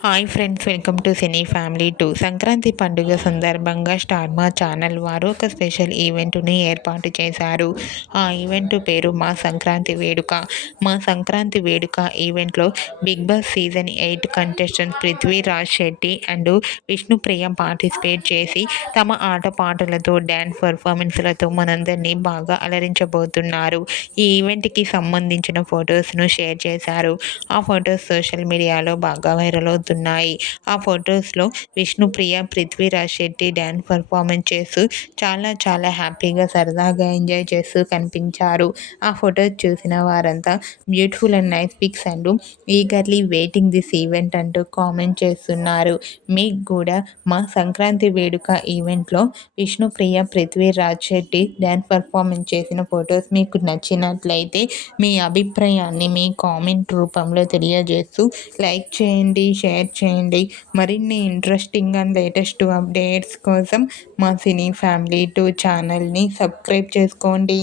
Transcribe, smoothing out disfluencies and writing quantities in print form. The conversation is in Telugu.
Hi friends, welcome to cine family 2. Sankranti పండుగ సందర్భంగా స్టార్ మా ఛానల్ వారు ఒక స్పెషల్ ఈవెంట్ని ఏర్పాటు చేశారు. ఆ ఈవెంట్ పేరు మా సంక్రాంతి వేడుక. మా సంక్రాంతి వేడుక ఈవెంట్లో Bigg Boss season 8 contestant Prithviraj Shetty and Vishnupriya participate చేసి తమ ఆటపాటలతో డ్యాన్స్ పర్ఫార్మెన్స్లతో మనందరినీ బాగా అలరించబోతున్నారు. ఈ ఈవెంట్కి సంబంధించిన ఫొటోస్ను షేర్ చేశారు. ఆ ఫొటోస్ సోషల్ మీడియాలో బాగా వైరల్ అవుతున్నాయి. ఆ ఫొటోస్లో విష్ణుప్రియ, పృథ్వీరాజ్ శెట్టి డ్యాన్స్ పర్ఫార్మెన్స్ చేస్తూ చాలా హ్యాపీగా సరదాగా ఎంజాయ్ చేస్తూ కనిపించారు. ఆ ఫొటోస్ చూసిన వారంతా బ్యూటిఫుల్ అండ్ నైస్ పిక్స్ అంటూ ఈగర్లీ వెయిటింగ్ దిస్ ఈవెంట్ అంటూ కామెంట్ చేస్తున్నారు. మీకు కూడా మా సంక్రాంతి వేడుక ఈవెంట్లో విష్ణుప్రియ, పృథ్వీరాజ్ శెట్టి డ్యాన్స్ పర్ఫార్మెన్స్ చేసిన ఫొటోస్ మీకు నచ్చినట్లయితే మీ అభిప్రాయాన్ని మీ కామెంట్ రూపంలో తెలియజేస్తూ లైక్ చేయండి, షేర్ చేయండి. మరిన్ని ఇంట్రెస్టింగ్ అండ్ లేటెస్ట్ అప్డేట్స్ కోసం మా సినీ ఫ్యామిలీ 2 ఛానల్ని సబ్స్క్రైబ్ చేసుకోండి.